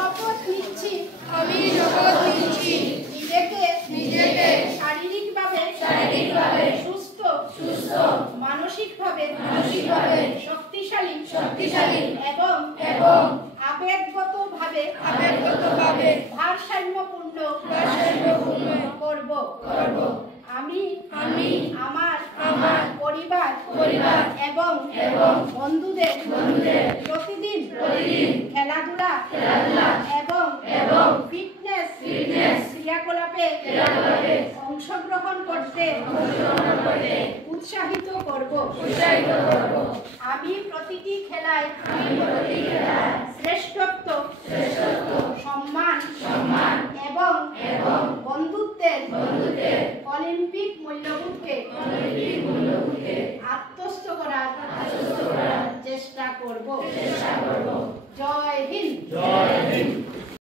শপথ নিচ্ছি নিজেকে শারীরিকভাবে সুস্থ মানসিকভাবে শক্তিশালী এবং আবেগগতভাবে ভারসাম্যপূর্ণ করব। আমি আমার পরিবার এবং বন্ধুদের প্রতিদিন খেলাধুলা এবং ফিটনেস ক্রিয়াকলাপে অংশগ্রহণ করতে উৎসাহিত করব। আমি প্রতিটি খেলায় শ্রেষ্ঠত্ব সম্মান এবং বন্ধুত্বের অলিম্পিক মূল্যবোধকে আত্মস্থ করার চেষ্টা করব। জয় হিন্দ।